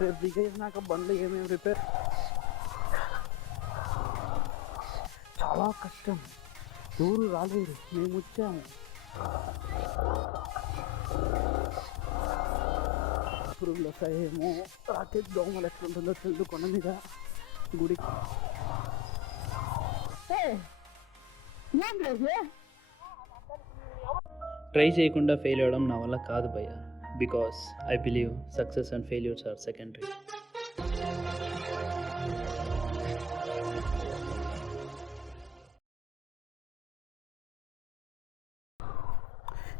రేపు దిగేసినాక బండ్లు ఏమేమి రిపేర్ చాలా కష్టం. ఎవరు రాలేరు, మేము వచ్చాము. పురుగులు వస్తాయేమో, రాత్రి దోమలు ఎట్లుంటుందో తెలుసు. కొండ మీద గుడికి ట్రై చేయకుండా ఫెయిల్ అవ్వడం నా వల్ల కాదు భయ్య. Because I believe success and failures are secondary.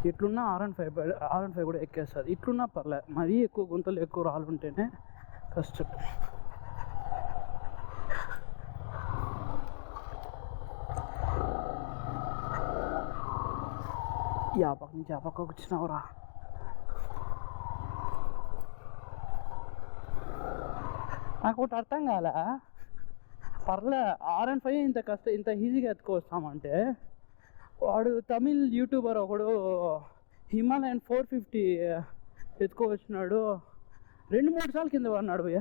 ఇట్లున్న R15 కూడా ఎక్కేస్తుంది. ఇట్లున్నా పర్లే, మరీ ఎక్కువ గుంతలు ఎక్కువ రాళ్ళు ఉంటేనే కష్టం. ఈ ఆ పక్క నుంచి ఆ పక్కకు వచ్చినావురా. నాకు ఒకటి అర్థం కాలే, పర్లే R15 ఇంత ఈజీగా ఎత్తుకొస్తామంటే, వాడు తమిళ్ యూట్యూబర్ ఒకడు హిమాలయన్ 450 ఎత్తుకోవచ్చినాడు. 2-3 సార్లు కింద పడినాడు భయ్య.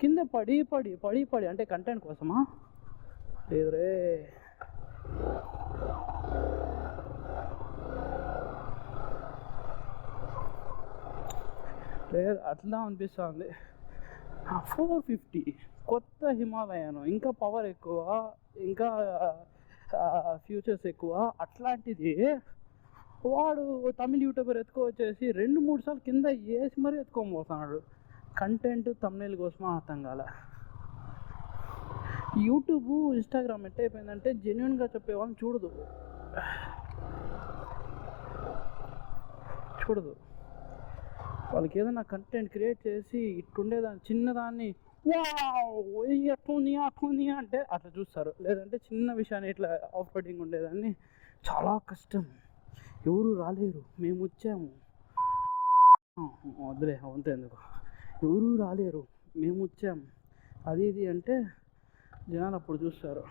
కింద పడి పడి పడి పడి అంటే కంటెంట్ కోసమా? లేదు రే. లేదు, అట్లా అనిపిస్తుంది. 450 కొత్త హిమాలయన్, ఇంకా పవర్ ఎక్కువ, ఇంకా ఫ్యూచర్స్ ఎక్కువ. అట్లాంటిది వాడు తమిళ్ యూట్యూబర్ ఎత్తుకోవచ్చేసి 2-3 సార్లు కింద వేసి మరీ ఎత్తుకోబోతున్నాడు. కంటెంట్ తమ్నెయిల్ కోసం అర్థం కాలే. యూట్యూబ్ ఇన్స్టాగ్రామ్ ఎట్టయిపోయిందంటే జెన్యున్గా చెప్పేవాళ్ళని చూడదు. వాళ్ళకి ఏదైనా కంటెంట్ క్రియేట్ చేసి ఇట్టుండేదాన్ని చిన్నదాన్ని అట్లుంది అంటే అట్లా చూస్తారు. లేదంటే చిన్న విషయాన్ని ఇట్లా ఆఫ్ కటింగ్ ఉండేదాన్ని చాలా కష్టం, ఎవరు రాలేరు, మేము వచ్చాము. వద్దులే అవంతా ఎందుకు, ఎవరు రాలేరు, మేము వచ్చాము అది ఇది అంటే జనాలు అప్పుడు చూస్తారు.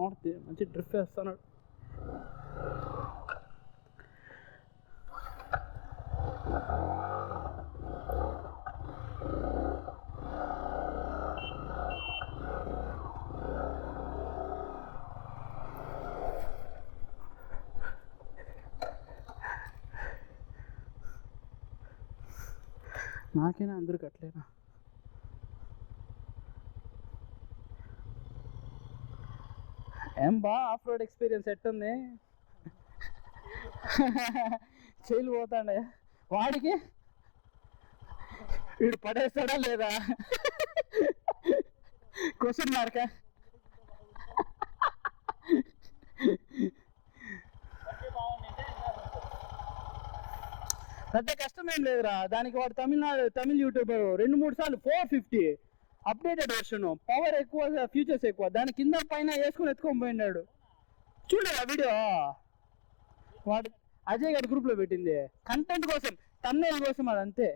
మారుతి మంచి డ్రిఫ్ట్ వేస్తున్నాడు. నాకేనా అందరికి అట్లేనా? ఏం బా ఆఫ్ రోడ్ ఎక్స్పీరియన్స్ ఎట్టుంది? చేయలు పోతాండే వాడికి, వీడు పడేస్తాడా లేదా క్వశ్చన్ మార్కా? పెద్ద కష్టమేం లేదురా దానికి. వాడు తమిళ్ యూట్యూబర్ 2-3 సార్లు 450 అప్డేటెడ్ వర్షన్, పవర్ ఎక్కువ, ఫ్యూచర్స్ ఎక్కువ, దాని కింద పైన వేసుకొని ఎత్తుకొని పోయినాడు. చూడరా వీడియో, వాడు అజయ్ గారి గ్రూప్లో పెట్టింది. కంటెంట్ కోసం, తమ్నెయిల్ కోసం, అదంతే.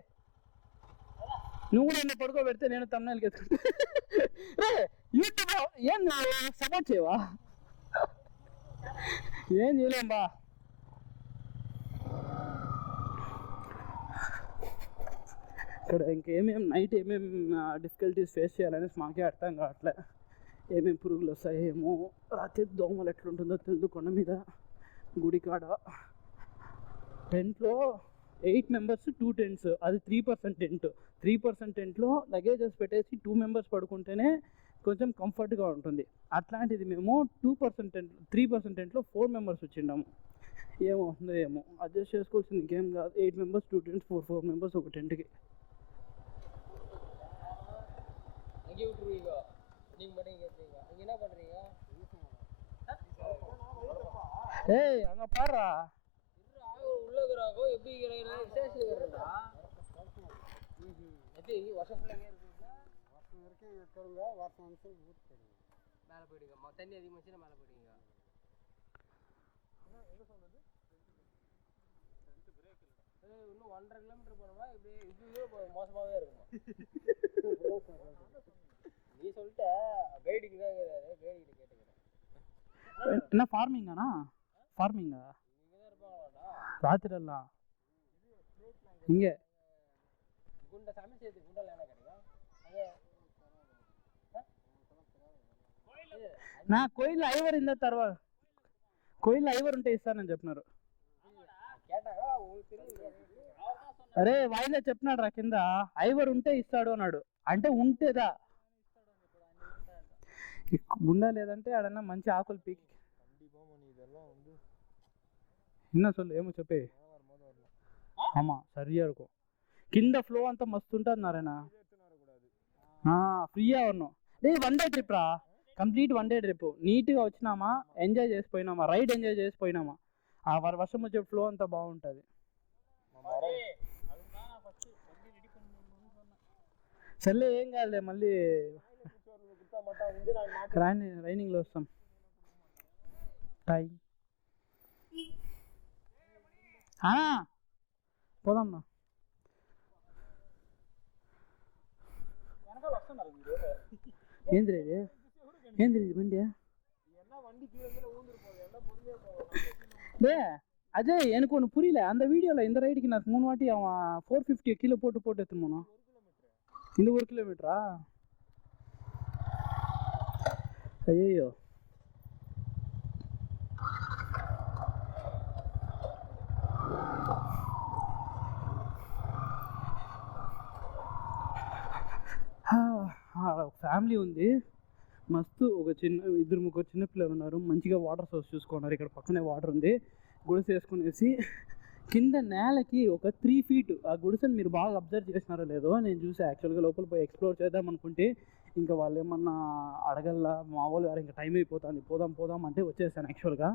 నువ్వు కూడా పడుకోబెడితే నేను తమ్నెయిల్కి ఎత్తుకుంటా. యూట్యూబ్లో ఏం సపోర్ట్ చేయవా? ఏం చేయలేం బా. ఇక్కడ ఇంకేమేమి నైట్ ఏమేమి డిఫికల్టీస్ ఫేస్ చేయాలనేసి మాకే అర్థం కావట్లే. ఏమేమి పురుగులు వస్తాయేమో, రాత్రి దోమలు ఎట్లుంటుందో తెలుసు. కొండ మీద గుడికాడ టెంట్లో 8 మెంబర్స్ 2 టెంట్స్, అది 3% టెంట్. 3% టెంట్లో లగేజెస్ పెట్టేసి 2 మెంబర్స్ పడుకుంటేనే కొంచెం కంఫర్ట్గా ఉంటుంది. అట్లాంటిది మేము 2% టెంట్ 3% టెంట్లో 4 మెంబర్స్ వచ్చిండాము. ఏమవుతుందో ఏమో, అడ్జస్ట్ చేసుకోవాల్సింది ఇంకేం కాదు. 8 మెంబర్స్ 2 టెంట్స్, 4 మెంబర్స్ ఒక టెంట్కి. ஏய் அங்க பாருடா, உள்ளக ராகோ எப்படி ஸ்டேஷன் ஏறடா. எப்படி வருஷம் ஃபுல்லா ஏறுறீங்களா? வருஷம் வரைக்கும் ஏறுங்க, வருஷம் வந்து ஊர் போடுங்க, மேலே போயிடுங்க. தண்ணி அதிகமாச்சுன்னா மேலே போயிடுங்க. எங்க சொன்னது? ரெண்டு பிரேக் இல்ல. இன்னும் 1.5 கிலோமீட்டர் போனோமா இப்படி மோசமாவே இருக்குமா? நீ சொல்லிட்ட கைடிங் தான், கைடிங் கேட்டுக்கிறேன். என்ன ஃபார்மிங்காண்ணா? ஃபார்மிங்கா? ராத்திரிலாம் இங்கே నా కోయిల్ ఐవర్ ఇంద తర్వాత కోయిల్ ఐవర్ ఉంటే ఇస్తానని చెప్పినారు. అరే వాయిదా చెప్పినాడు రా కింద, ఐవర్ ఉంటే ఇస్తాడు అన్నాడు. అంటే ఉంటేదా గుండా, లేదంటే ఆడన్నా మంచి ఆకులు పీకి என்ன சொல்லு ఏమో చెప్పే. ஆமா சரியா இருக்கும். కింద ఫ్లో అంతా మస్తు ఉంటుంది నారాయణ. ఫ్రీగా ఉన్నాం. లేదు వన్ డే ట్రిప్ రా, కంప్లీట్ వన్ డే ట్రిప్. నీట్గా వచ్చినామా, ఎంజాయ్ చేసిపోయినామా, రైడ్ ఎంజాయ్ చేసిపోయినామా. ఆ వర్షం వచ్చే ఫ్లో అంతా బాగుంటుంది. సర్లే ఏం కాదులే, మళ్ళీ రైనింగ్లో వస్తాం. టాయ్ పోదాంనా. ఏంది ఇది, ఏంది ఇది బండి? டே அஜய், எனக்கு ஒன்று புரியல. அந்த வீடியோவில் இந்த ரைடுக்கு நான் 3 வாட்டி அவன் 450 கிலோ போட்டு எடுத்துன்னு போனோம். இந்த 1 கிலோமீட்டரா? ஐயோ ఫ్యామిలీ ఉంది మస్తు. ఒక ఇద్దరు ముగ్గురు చిన్నపిల్లలు ఉన్నారు. మంచిగా వాటర్ సోర్స్ చూసుకున్నారు. ఇక్కడ పక్కనే వాటర్ ఉంది. గుడిసె వేసుకునేసి కింద నేలకి ఒక 3 feet. ఆ గుడిసెని మీరు బాగా అబ్జర్వ్ చేసినారో లేదో నేను చూసా. యాక్చువల్గా లోపల పోయి ఎక్స్ప్లోర్ చేద్దాం అనుకుంటే ఇంకా వాళ్ళు ఏమన్నా అడగల్లా, మా వాళ్ళు గారు ఇంకా టైం అయిపోతుంది, పోదాం అంటే వచ్చేసాను. యాక్చువల్గా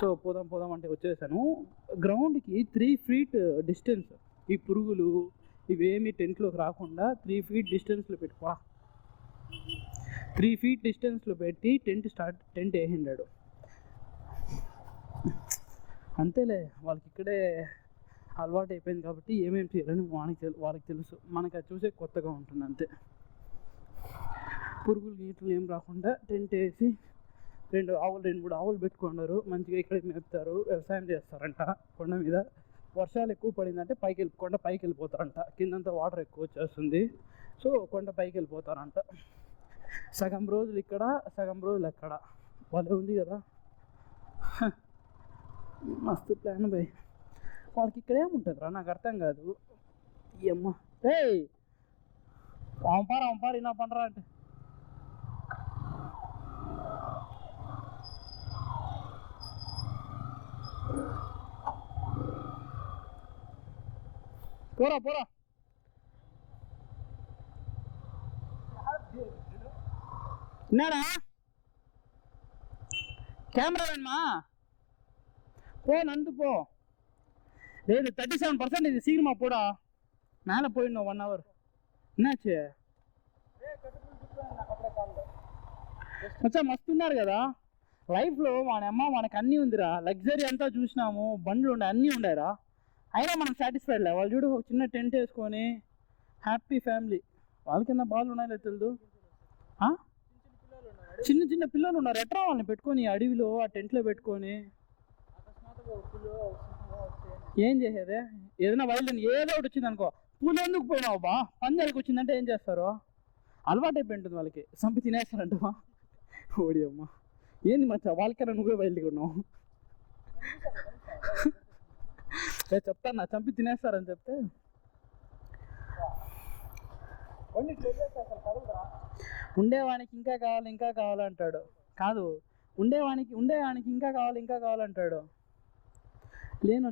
సో పోదాం అంటే వచ్చేసాను. గ్రౌండ్కి 3 feet డిస్టెన్స్. ఈ పురుగులు ఇవేమి టెంట్లోకి రాకుండా 3 feet డిస్టెన్స్లో పెట్టుకో. 3 feet డిస్టెన్స్లో పెట్టి టెంట్ వేసిండాడు. అంతేలే, వాళ్ళకి ఇక్కడే అలవాటు అయిపోయింది కాబట్టి ఏమేమి చేయాలని వాళ్ళకి తెలుసు. మనకు అది చూసే కొత్తగా ఉంటుంది అంతే. పురుగులు నీటిలో ఏం రాకుండా టెంట్ వేసి 2 3 ఆవులు పెట్టుకున్నారు. మంచిగా ఇక్కడ మేపుతారు, వ్యవసాయం చేస్తారంట. కొండ మీద వర్షాలు ఎక్కువ పడిందంటే కొండ పైకి వెళ్ళిపోతారంట. కిందంతా వాటర్ ఎక్కువ వచ్చేస్తుంది. సో కొండ పైకి వెళ్ళిపోతారంట. సగం రోజులు ఇక్కడ, సగం రోజులు అక్కడ. వాళ్ళే ఉంది కదా, మస్తు ప్లాన్ బై. వాళ్ళకి ఇక్కడ ఏముంటుంది రా, నాకు అర్థం కాదు. ఈ అమ్మ ఏయ్ அவன் பாரு என்ன பண்ணுறான்ட்டு. போறா என்னடா கேமரா வேணுமா? போ நந்து போ. இது 37%. இது சீக்கிரமா போடா, மேலே போயிடணும் 1 hour. ఎన్నాச்சு మచ్చా మస్తు ఉన్నారు కదా లైఫ్లో. మనకు అన్నీ ఉందిరా, లగ్జరీ అంతా చూసినాము, బండ్లు ఉండే అన్నీ ఉండేరా. అయినా మనం సాటిస్ఫైడ్ లే. వాళ్ళు చూడు, ఒక చిన్న టెంట్ వేసుకొని హ్యాపీ ఫ్యామిలీ. వాళ్ళకన్నా బాగా ఉన్నాయో తెలియదు. చిన్న పిల్లలు ఉన్నారు. ఎట్రా వాళ్ళని పెట్టుకొని అడవిలో ఆ టెంట్లో పెట్టుకొని ఏం చేసేదే? ఏదైనా వైల్డ్ ఏదో ఒకటి వచ్చింది అనుకో, పూలు ఎందుకు పోయినావు బా, పందాలకు వచ్చిందంటే ఏం చేస్తారు? అలవాటు అయిపోయి ఉంటుంది వాళ్ళకి, చంపి తినేస్తారంటవా? ఓడి అమ్మ, ఏంది మచ్చా వాళ్ళకన్నా నువ్వే వైల్డ్గా ఉన్నావు. చెప్తాను నా, చంపి తినేస్తారని చెప్తే ఉండేవానికి ఇంకా కావాలంటాడు. కాదు, ఉండేవానికి ఇంకా కావాలంటాడు. లేను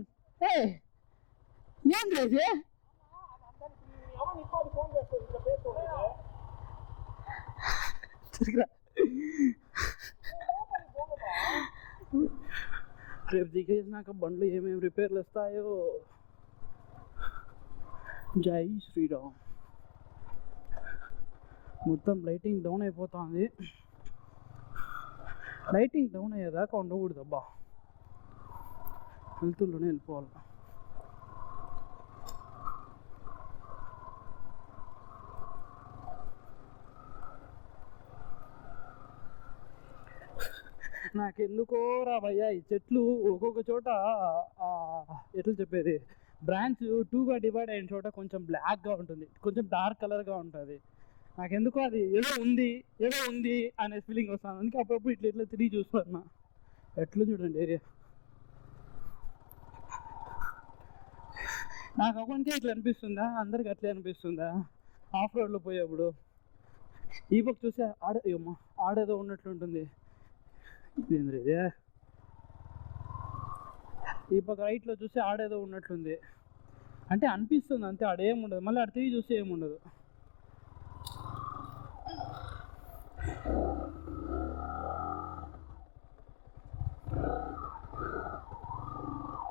ఏం లేదు. రేపు దిగేసినాక బండ్లు ఏమేమి రిపేర్లు వస్తాయో. జై శ్రీరామ్. మొత్తం లైటింగ్ డౌన్ అయిపోతుంది. లైటింగ్ డౌన్ అయ్యేదాకా ఉండకూడదబ్బా, వెళ్తుల్లోనే వెళ్ళిపోవాలి. నాకెందుకో రా భయ్యా ఈ చెట్లు ఒక్కొక్క చోట ఎట్లా చెప్పేది, బ్రాంచ్ 2గా డివైడ్ అయిన చోట కొంచెం బ్లాక్గా ఉంటుంది, కొంచెం డార్క్ కలర్గా ఉంటుంది. నాకెందుకో అది ఏదో ఉంది అనే ఫీలింగ్ వస్తుంది. అందుకే అప్పుడప్పుడు ఇట్లా తిరిగి చూస్తున్నా. ఎట్లా చూడండి ఏరియా. నాకు ఒకరికే ఇట్లా అనిపిస్తుందా, అందరికి అట్లే అనిపిస్తుందా ఆఫ్ రోడ్లో పోయేప్పుడు? ఈ పక్క చూస్తే ఆడేదో ఉన్నట్లుంటుంది. ఇదేంద్ర ఇదే, ఈ పక్క రైట్లో చూస్తే ఆడేదో ఉన్నట్లుంది అంటే అనిపిస్తుంది అంతే. ఆడేముండదు, మళ్ళీ ఆడ తిరిగి చూస్తే ఏముండదు.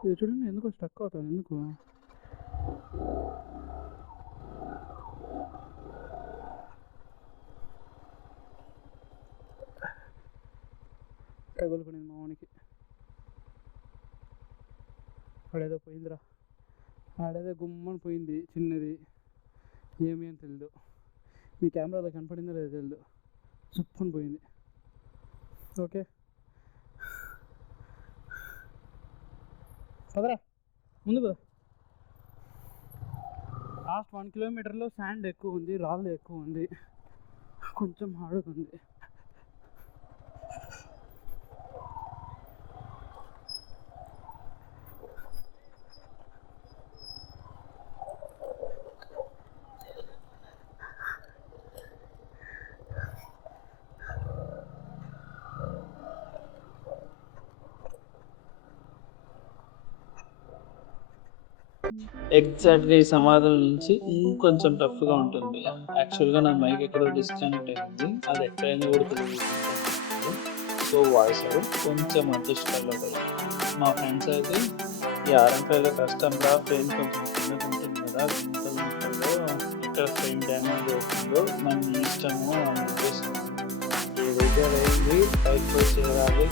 ఇది చూడండి ఎందుకో స్ట్రక్ అవుతుంది. ఎందుకు తగులుకునేది మా వానికి. ఆడేదో పోయిందిరా, ఆడేదో గుమ్మని పోయింది చిన్నది, ఏమి అని తెలియదు. మీ కెమెరాలో కనపడిందో లేదో తెలియదు, చుప్పుకొని పోయింది. ఓకే పదరా ముందు పద. లాస్ట్ 1 కిలోమీటర్లో శాండ్ ఎక్కువ ఉంది, రాళ్ళు ఎక్కువ ఉంది, కొంచెం హార్డ్గా ఉంది. ఎగ్జాక్ట్గా ఈ సమాధానం నుంచి ఇంకొంచెం టఫ్గా ఉంటుంది. యాక్చువల్గా నా మైక్ ఎక్కడో డిస్కనెక్ట్ అయింది, అది ఎక్కడైనా కూడా తెలియదు. సో వాయిస్ కొంచెం అడ్జస్ట్ అవ్వదు. మా ఫ్రెండ్స్ అయితే ఈ R15లో కష్టంగా ఫ్రేమ్ కొంచెం కింద ఉంటుంది కదా, గుంటలో ఇక్కడ ఫ్రేమ్ డ్యామేజ్ అవుతుందో మన ఇష్టము అని ఉద్దేశం. ఏదైతే అయింది బైక్ పోయి చేరాలి,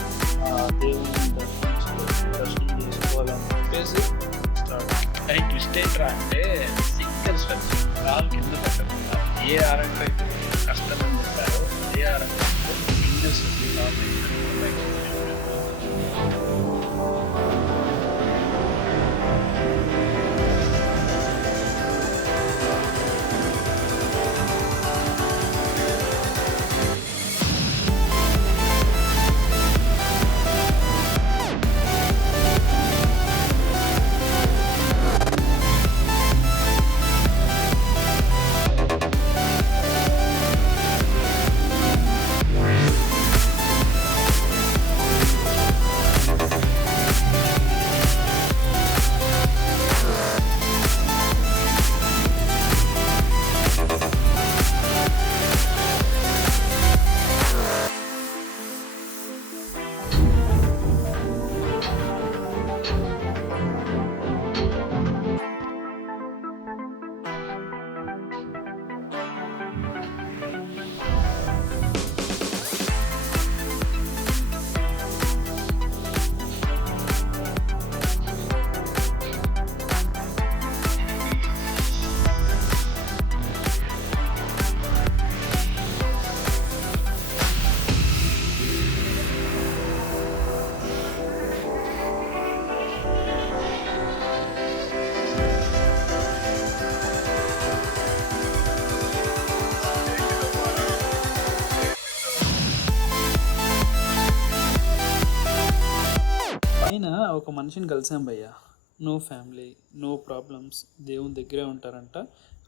దేవుని దర్శనం చేసుకోవాలని చెప్పేసి స్టార్ట్. కానీ ట్విస్ట్ ఏంట్రా అంటే సింగిల్ స్ట్రక్చర్ కాలు కింద పెట్టకుండా ఏ R15 కష్టం అని చెప్పారో ఏ R15 సింగిల్ స్ట్రక్చర్ ఒక మనిషిని కలిసాం భయ్య, నో ఫ్యామిలీ, నో ప్రాబ్లమ్స్, దేవుని దగ్గరే ఉంటారంట,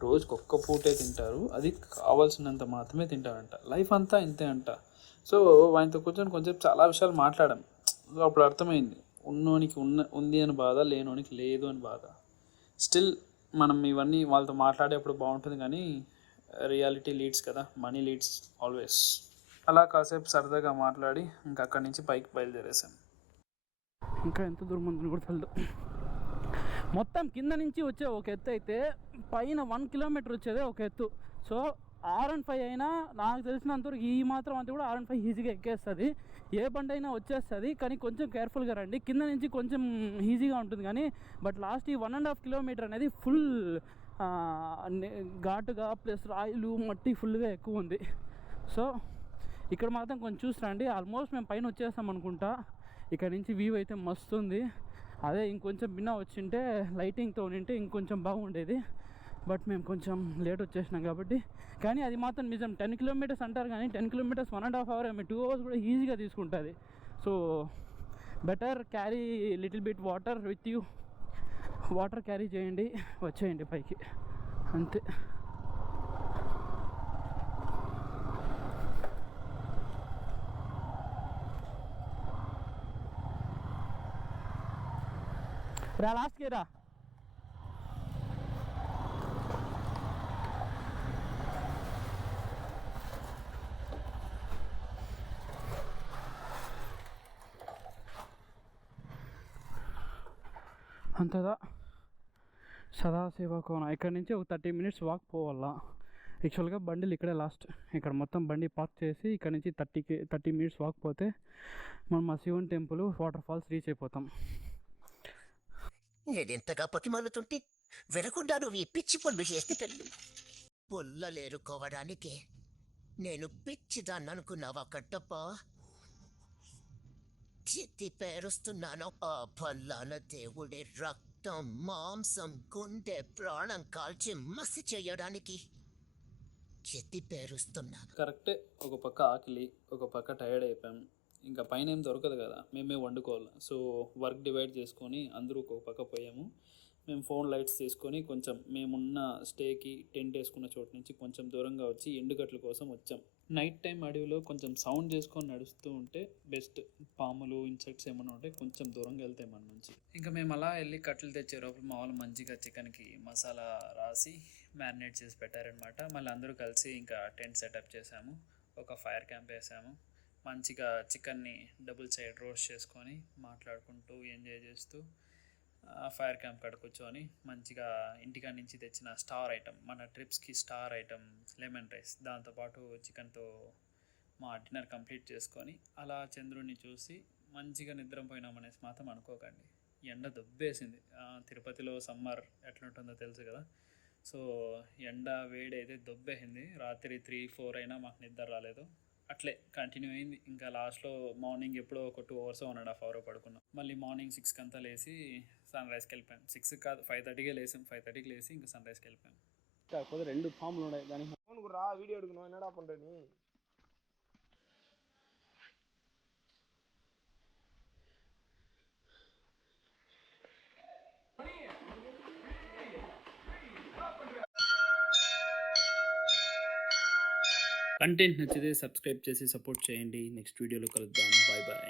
రోజుకి ఒక్క పూటే తింటారు, అది కావాల్సినంత మాత్రమే తింటారంట, లైఫ్ అంతా ఇంతే అంట. సో ఆయనతో కూర్చొని కొంచెం చాలా విషయాలు మాట్లాడాం. సో అప్పుడు అర్థమైంది, ఉన్నోనికి ఉంది అని బాధ, లేనోనికి లేదు అని బాధ. స్టిల్ మనం ఇవన్నీ వాళ్ళతో మాట్లాడేప్పుడు బాగుంటుంది, కానీ రియాలిటీ లీడ్స్ కదా, మనీ లీడ్స్ ఆల్వేస్. అలా కాసేపు సరదాగా మాట్లాడి ఇంకా అక్కడి నుంచి పైకి బయలుదేరేసాం. ఇంకా ఎంత దూరం ఉందని కూడా తెలియదు. మొత్తం కింద నుంచి వచ్చే ఒక ఎత్తు అయితే పైన 1 కిలోమీటర్ వచ్చేదే ఒక ఎత్తు. సో R15 అయినా నాకు తెలిసినంతవరకు ఈ మాత్రం అంతా కూడా R15 ఈజీగా ఎక్కేస్తుంది, ఏ బండి అయినా వచ్చేస్తుంది. కానీ కొంచెం కేర్ఫుల్గా రండి, కింద నుంచి కొంచెం ఈజీగా ఉంటుంది. కానీ బట్ లాస్ట్ ఈ 1.5 కిలోమీటర్ అనేది ఫుల్ ఘాటుగా ప్లస్ రాయిలు మట్టి ఫుల్గా ఎక్కువ ఉంది. సో ఇక్కడ మాత్రం కొంచెం చూసి రండి. ఆల్మోస్ట్ మేము పైన వచ్చేస్తాం అనుకుంటా. ఇక్కడ నుంచి వ్యూ అయితే మస్తు ఉంది. అదే ఇంకొంచెం భిన్న వచ్చింటే లైటింగ్తో ఉంటే ఇంకొంచెం బాగుండేది. బట్ మేము కొంచెం లేట్ వచ్చేసినాం కాబట్టి. కానీ అది మాత్రం నిజం, 10 కిలోమీటర్స్ అంటారు కానీ 10 కిలోమీటర్స్ 1.5 hour 2 hours కూడా ఈజీగా తీసుకుంటుంది. So better carry little bit water with you. Water carry చేయండి, వచ్చేయండి పైకి, అంతే. రా లాస్ట్కి రా. అంతదా సదాశివ కోన. ఇక్కడ నుంచి ఒక 30 minutes వాక్ పోవాలా. యాక్చువల్గా బండిలు ఇక్కడే లాస్ట్. ఇక్కడ మొత్తం బండి పార్క్ చేసి ఇక్కడ నుంచి 30 minutes వాక్ పోతే మనం మా Shivan temple waterfalls reach అయిపోతాం. నేనెంతగా పతిమాలుతుంటే వినకుండా నువ్వు ఈ పిచ్చి పనులు చేస్తే తల్లి. పొల్లలేరుకోవడానికి నేను పిచ్చిదాన్ని అనుకున్నావా కట్టప్ప? చిత్తి పేరుస్తున్నాను. ఆ పల్లాన దేవుడి రక్తం, మాంసం, గుండె, ప్రాణం కాల్చి మసి చేయడానికి చిత్తి పేరుస్తున్నాను. కరెక్టే. ఒక పక్క ఆకలి, ఒక పక్క టైర్డ్ అయిపోయాం. ఇంకా పైన ఏం దొరకదు కదా, మేమే వండుకోవాలి. సో వర్క్ డివైడ్ చేసుకొని అందరూ ఒక పక్క పోయాము. మేము ఫోన్ లైట్స్ తీసుకొని కొంచెం మేమున్న స్టేకి టెంట్ వేసుకున్న చోటు నుంచి కొంచెం దూరంగా వచ్చి ఎండుగట్ల కోసం వచ్చాం. నైట్ టైం అడవిలో కొంచెం సౌండ్ చేసుకొని నడుస్తూ ఉంటే బెస్ట్. పాములు, ఇన్సెక్ట్స్ ఏమైనా ఉంటే కొంచెం దూరంగా వెళ్తాయి మన నుంచి. ఇంకా మేము అలా వెళ్ళి కట్టెలు తెచ్చే లోపల మా వాళ్ళు మంచిగా చికెన్కి మసాలా రాసి మ్యారినేట్ చేసి పెట్టారనమాట. మళ్ళీ అందరూ కలిసి ఇంకా టెంట్ సెటప్ చేసాము, ఒక ఫైర్ క్యాంప్ వేసాము. మంచిగా చికెన్ని డబుల్ సైడ్ రోస్ట్ చేసుకొని మాట్లాడుకుంటూ ఎంజాయ్ చేస్తూ ఫైర్ క్యాంప్ కాడ కూర్చొని మంచిగా ఇంటికాడ నుంచి తెచ్చిన స్టార్ ఐటమ్, మన ట్రిప్స్కి స్టార్ ఐటమ్ లెమన్ రైస్, దాంతోపాటు చికెన్తో మా డిన్నర్ కంప్లీట్ చేసుకొని అలా చంద్రుడిని చూసి మంచిగా నిద్రపోయినామనేసి మాత్రం అనుకోకండి. ఎండ దొబ్బేసింది. తిరుపతిలో సమ్మర్ ఎట్లుంటుందో తెలుసు కదా. సో ఎండ వేడి అయితే దొబ్బేసింది. రాత్రి 3-4 అయినా మాకు నిద్ర రాలేదు. అట్లే కంటిన్యూ అయింది. ఇంకా లాస్ట్లో మార్నింగ్ ఎప్పుడో ఒక 2 hours 1.5 hour పడుకున్నాం. మళ్ళీ మార్నింగ్ 6కి అంతా లేచి సన్ రైజ్కి వెళ్ళిపోయాం. 6 కాదు 5:30కే లేసాం. 5:30కి లేచి ఇంకా సన్ రైజ్కి వెళ్ళిపోయాం. కాకపోతే 2 పాములు ఉన్నాయి దానికి. ఫోన్ రా వీడియో எடுக்கணும் என்னடா பண்ற நீ? కంటెంట్ నచ్చితే సబ్స్క్రైబ్ చేసి సపోర్ట్ చేయండి. నెక్స్ట్ వీడియోలో కలుద్దాం. Bye bye.